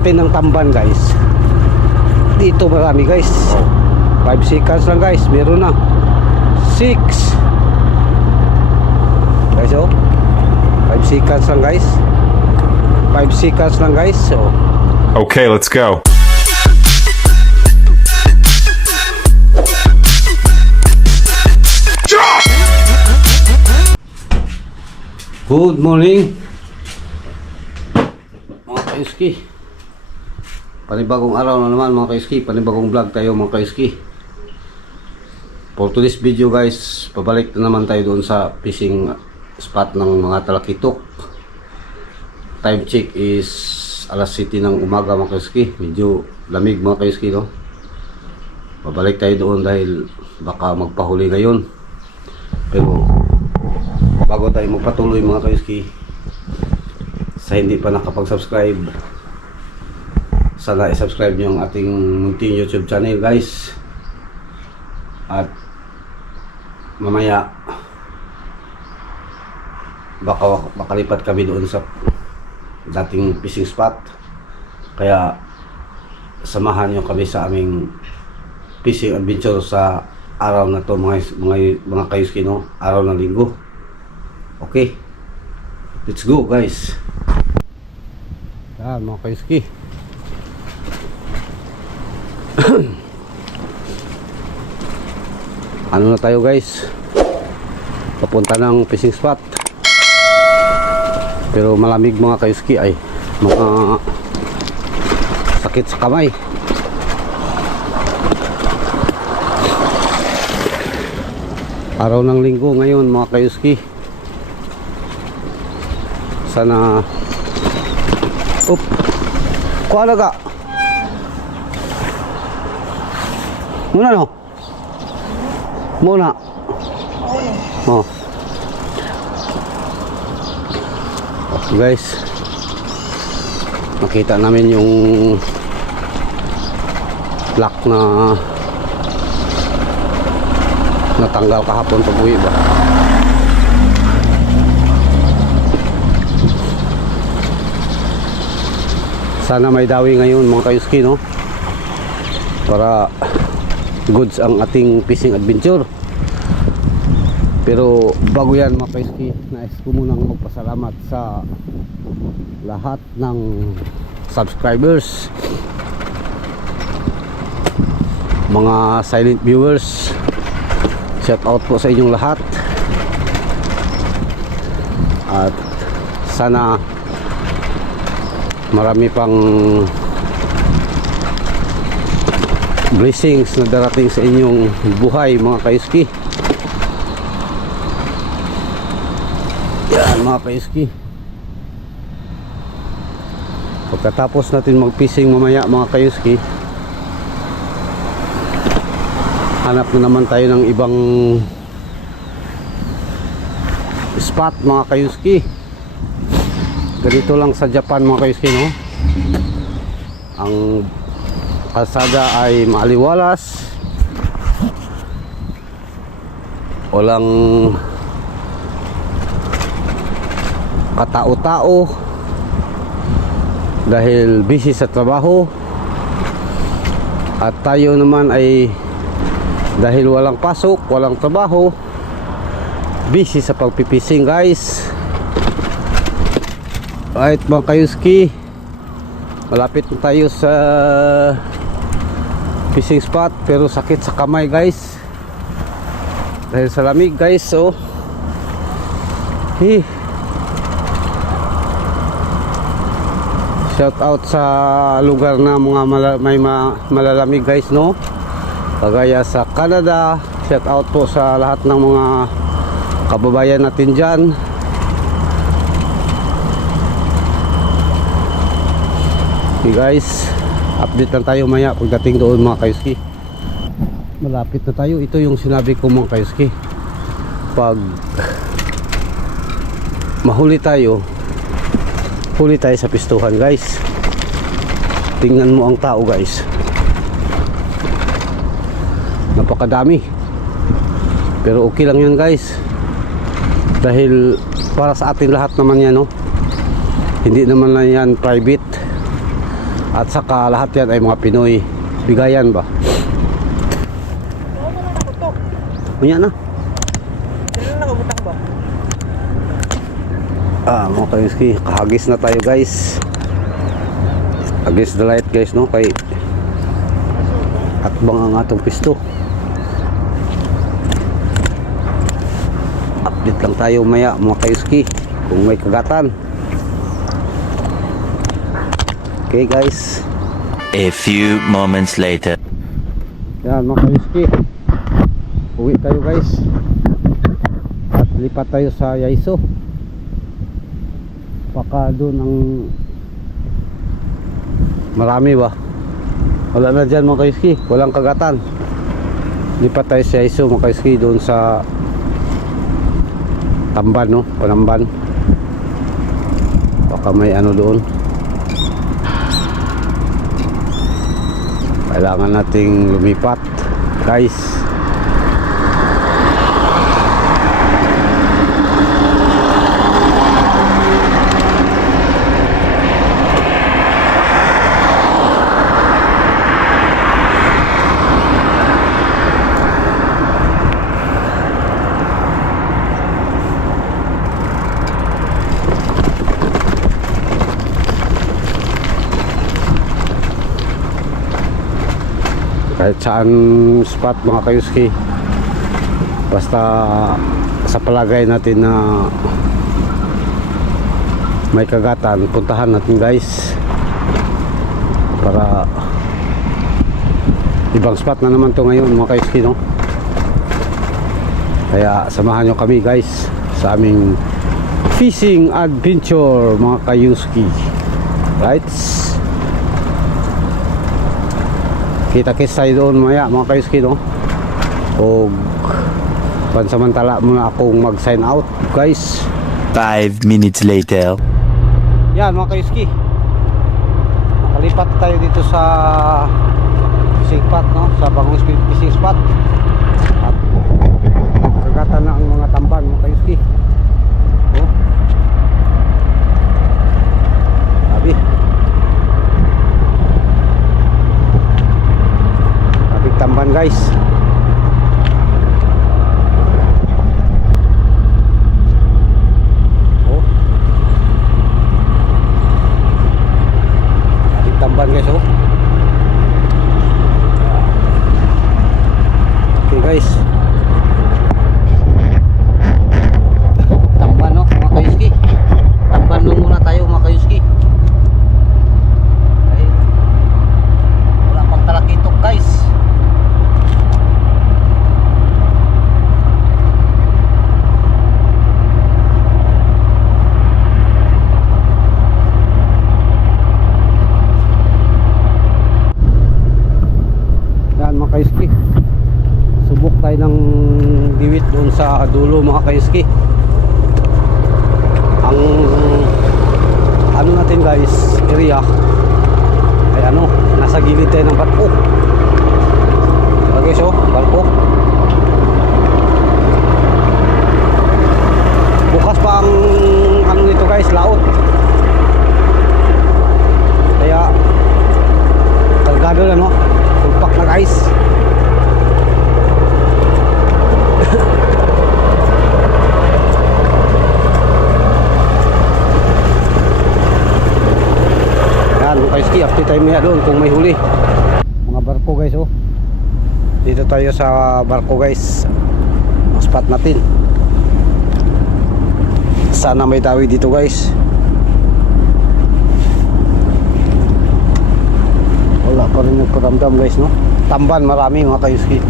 natin ng tamban guys. Dito marami guys. 5 seconds lang guys, meron na 6 guys. Oh, 5 seconds lang guys. 5 seconds lang guys. So Okay, let's go. good morning mga kaiski. Panibagong araw na naman mga kaiski. Panibagong vlog tayo mga kaiski. For today's video guys, pabalik na naman tayo doon sa fishing spot ng mga talakitok. Time check is alas 7 ng umaga mga kaiski. Medyo lamig mga kaiski, no? Pabalik tayo doon dahil baka magpahuli ngayon. Pero bago tayo magpatuloy mga kaiski, sa hindi pa nakapag-subscribe, sana i-subscribe nyo ang ating munting YouTube channel guys. At mamaya baka makalipat kami doon sa dating fishing spot, kaya samahan nyo kami sa aming fishing adventure sa araw na to mga kaiski, no? Araw ng linggo. Okay, let's go guys. Yan mga kaiski. Ano na tayo guys, papunta ng fishing spot. Pero malamig mga kaiski, ay mga sakit sa kamay. Araw ng linggo ngayon mga kaiski. Sana kuha na ka muna, no? Muna oh. Okay guys, makita namin yung lock na natanggal kahapon pag uwi ba. Sana may dawi ngayon mga kaiski, no? Para goods ang ating fishing adventure. Pero bago yan mga kaiski, nais ko munang magpasalamat sa lahat ng subscribers, mga silent viewers. Shout out po sa inyong lahat. At sana marami pang blessings na darating sa inyong buhay mga kaiski. Yan mga kaiski. Pagkatapos natin mag-fishing mamaya mga kaiski, hanap na naman tayo ng ibang spot mga kaiski. Ganito lang sa Japan mga kaiski, no? Ang kalsada ay maaliwalas, walang katao-tao dahil busy sa trabaho. At tayo naman ay dahil walang pasok, walang trabaho, busy sa pagpipising guys. Right mga kaiski, malapit na tayo sa fishing spot, pero sakit sa kamay guys dahil sa lamig guys. So shout out sa lugar na mga may malalamig guys, no? Kagaya sa Canada. Shout out po sa lahat ng mga kababayan natin dyan. Okay guys, update lang tayo maya pagdating doon mga kaiski. Malapit na tayo. Ito yung sinabi ko mga kaiski, pag mahuli tayo, huli tayo sa pistuhan guys. Tingnan mo ang tao guys, napakadami. Pero okay lang yan guys, dahil para sa atin lahat naman yan, no? Hindi naman lang yan private. At saka lahat yan ay mga Pinoy. Bigayan ba? Punya na. Mga kayuski, kahagis na tayo guys. Agis the light guys, no? Kay atbang ang atong pisto. Update lang tayo maya mga kayuski kung may kagatan. Okay guys. A few moments later. Yan mga kayuski, uwi tayo guys at lipat tayo sa Yaiso. Baka doon ang marami ba, wala na dyan mga kayuski, walang kagatan. Lipat tayo sa Yaiso mga kayuski, doon sa Tamban, no? Panamban. Baka may ano doon. Kailangan nating lumipat guys. Kahit saan spot mga kayuski, basta sa palagay natin na may kagatan, puntahan natin guys, para ibang spot na naman to ngayon mga kayuski, no? Kaya samahan nyo kami guys sa aming fishing adventure mga kayuski, right? Kita-kits tayo doon maya mga kayuski, no? O pansamantala muna akong mag-sign out guys. 5 minutes later. Yan mga kayuski, nakalipat tayo dito sa fishing spot, no? Sa bagong fishing spot. At kagatan na ang mga tamban mga kayuski, no? Sabi tamban guys. Oh, ating tamban guys, oh. Okay guys, tamban, no mga kayuski. Tamban nun muna tayo mga kayuski. Ay, wala pang talakitok guys. Kayuski, subok tayo ng diwit doon sa dulo mga kayuski. Ang ano natin guys, area ay ano, nasa gilid tayo ng barko. Okay, so barko bukas pa ang ano nito guys, laot. Kaya kalgado na, no? Tumpak na guys. Yan mga kayuski, update tayo maya doon kung may huli. Mga barko guys, oh. Dito tayo sa barko guys, ang spot natin. Sana may dawi dito guys. Wala pa rin nagparamdam guys, no? Tamban marami mga kayuski.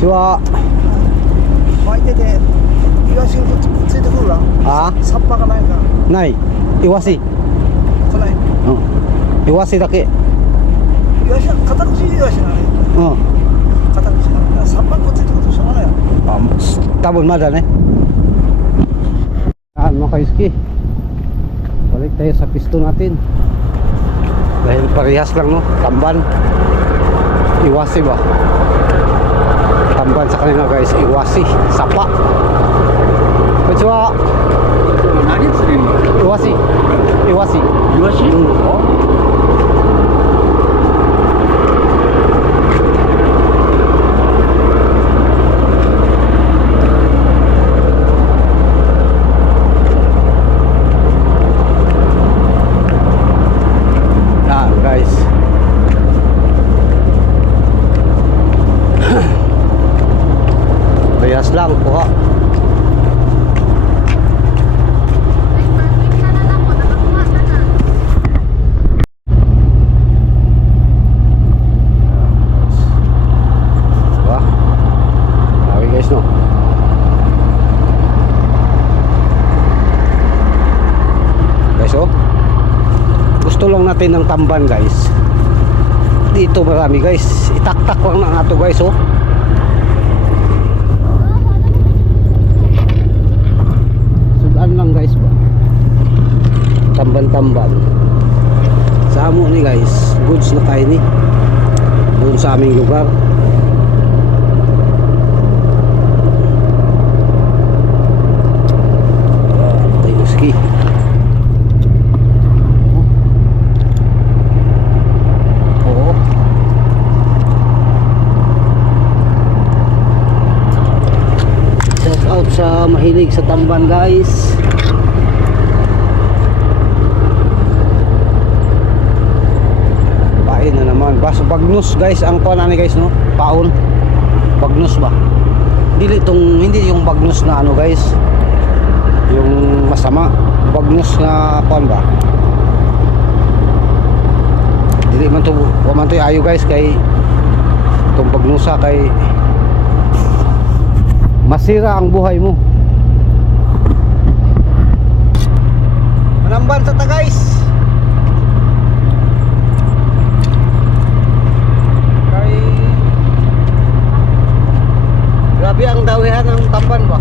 Siwa 巻いててイワシがついてくるな。あサッパがないからないイワシ、来ない。イワシだけ、イワシは片口イワシなのよ。うん、片口なの。サッパがついてくるとしょうがないよ。 tabon mada ne. Mga kayuski, balik tayo sa pisto natin. Dahil parehas lang, no? Tamban, iwasi ba? Tamban sa kanila guys, iwasi, sapa. Konnichiwa. Iwasi. Iwasi. Iwasi? natin ng tamban guys. Dito marami guys. Itaktak lang na nato guys oh. Sudan lang guys ba. Tamban-tamban. Sa amo ni guys, goods na kayo ni. Doon sa aming lugar. Tayo ski. Oo. Shout out sa mahilig sa tamban guys. Pain na naman. Bagnus guys ang kuha namin guys no. Paon. Bagnus ba? Hindi yung bagnus na ano guys. Yung masama. Bagnus na kuha ba? Dili man to, wa man to ayo guys kay itong bagnusa kay masira ang buhay mo. Manamban sa ta guys. Kay grabe ang dawihan ng tamban ba.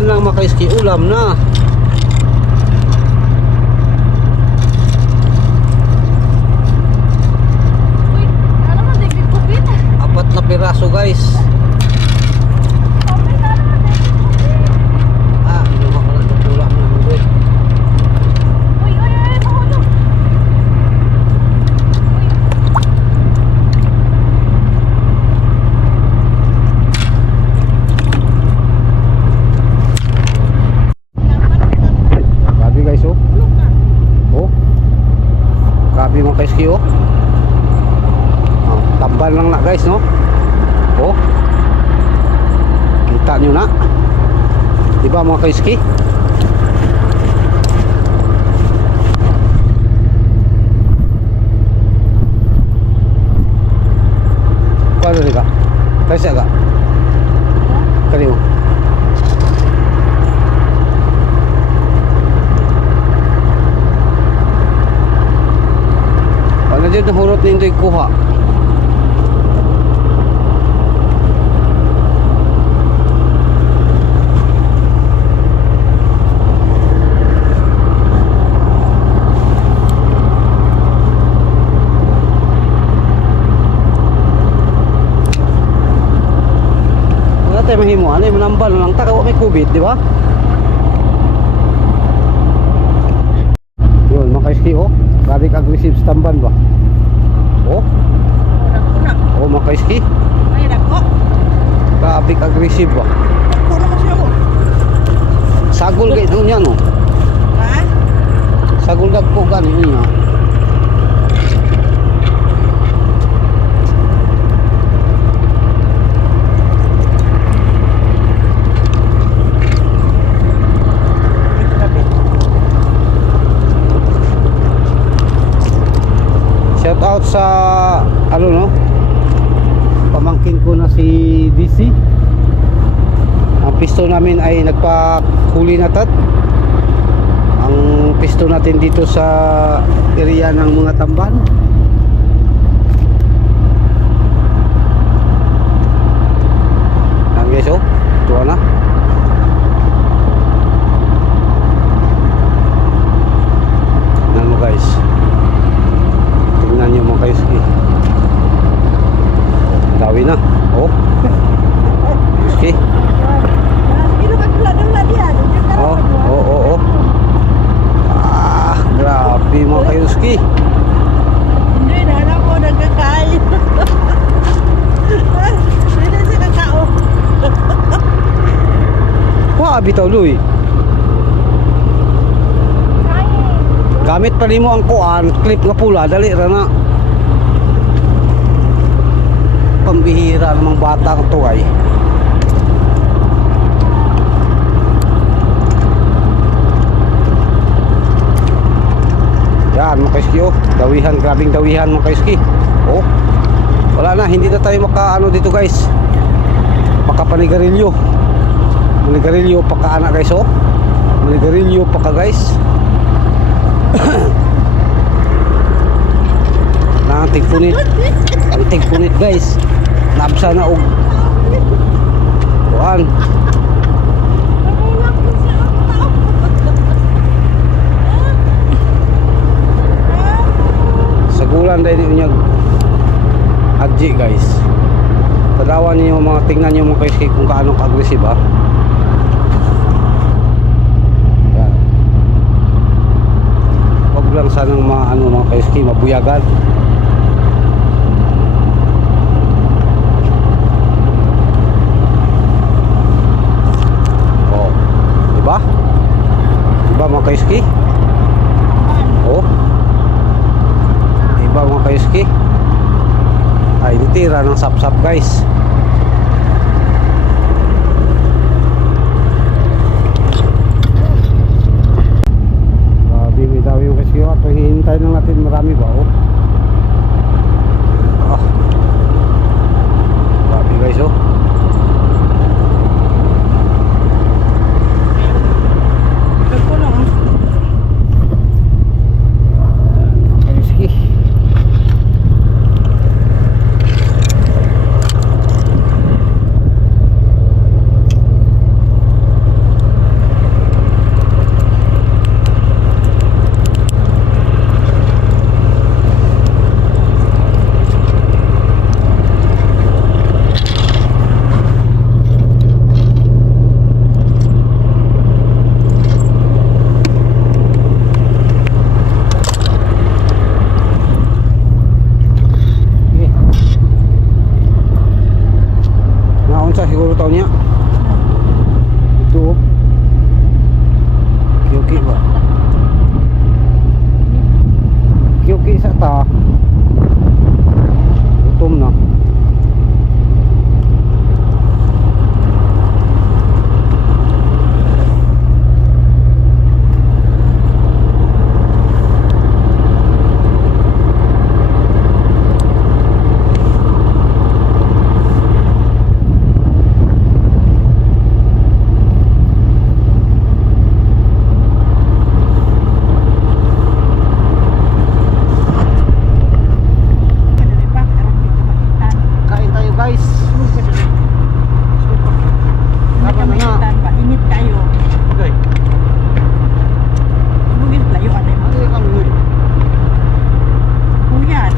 Lang makaiski ulam na. Uy, ano man digdig kupit? 4 na piraso guys. Kupit, ano man digdig kupit? Ano ba pala pula na ito? Uy, mahulog. Grabe guys oh. Oh. Grabe mga kaiski oh. Tambal lang na guys no. Oh. Kita nyo na. Diba mga kaiski? Paano rin ka? Kasi aga? Kanino? Ano dyan nahurot na hindi kuha? Wala tayo mahimo. Ano yung manambal lang taka may kubit, di ba? Yun, mga kaiski oh. Grabe ka-aggressive sa tamban ba? Oh? Kunak. Oh, mga kaiski. Ay, nako. Grabe ka-aggressive ba? Kunak mo siya mo. Sagol kayo doon yan oh. Ha? Sagol kag po ganin niya. Shout out sa ano no? Pamangkin ko na si DC. Ang pisto namin ay nagpahuli na tat. Ang pisto natin dito sa area ng mga tamban. Yan guys oh. Tuwa na. bitaw Luy. Gamit pa nimo ang kuan, clip nga pula, dali ra na. Pambihira namang bata ang tuway. Yan mga kaiski oh, dawihan, grabing dawihan mga kaiski. Oh, wala na, hindi na tayo makaano dito guys. Makapanigarilyo. Manigarilyo pa ka anak guys oh. Manigarilyo pa ka guys. Na ang tigpunit. Ang tigpunit guys. Nabsa na og kuan. Sagulan dahil niyo adji guys. Tadawan niyo mga, tingnan niyo mga kaiski kung kaano ka-aggressive ah. Yan. Huwag lang sanang mga kaiski mabuyagan. Oh, diba? Diba mga kaiski? Oh. Diba mga kaiski? Ay, ditira ng sap-sap guys. Grabe, may dami yung kaiski. Ito, hihintay na natin, marami ba? Oh. Ah. Grabe guys, oh. Kaiski. Naunsa siguro taon niya. Ito. Kiyuki ba? Kiyuki sa ta. Gutom na. Kain tayo guys. Tama na nga. Init kayo. Okay. Bugil layo ano mo. Ano kami Luy? Kuyan.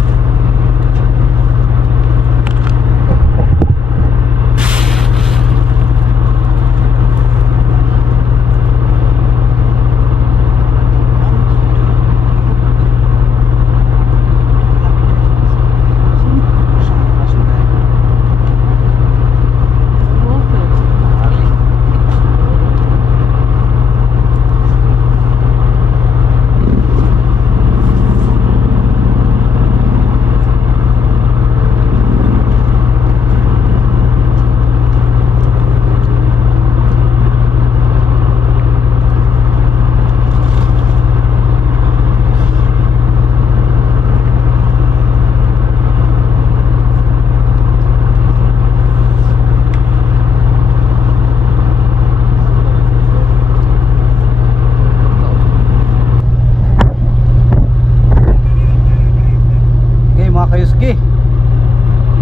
Okay mga kayuski,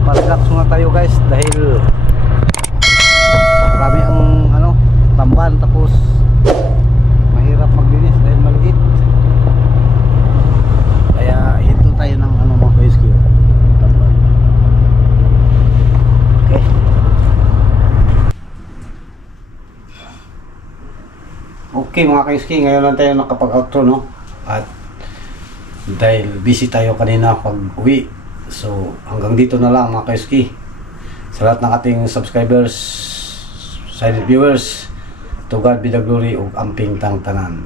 parelax muna tayo guys dahil marami ang tamban, tapos mahirap maglinis dahil maliit. Kaya hinto tayo ng mga kayuski, tamban. Okay. Okay mga kayuski, ngayon lang tayo nakapag-outro no. At dahil busy tayo kanina pag uwi, so hanggang dito na lang mga kaiski. Sa lahat ng ating subscribers, silent viewers, To God be the glory ug amping tang tanan.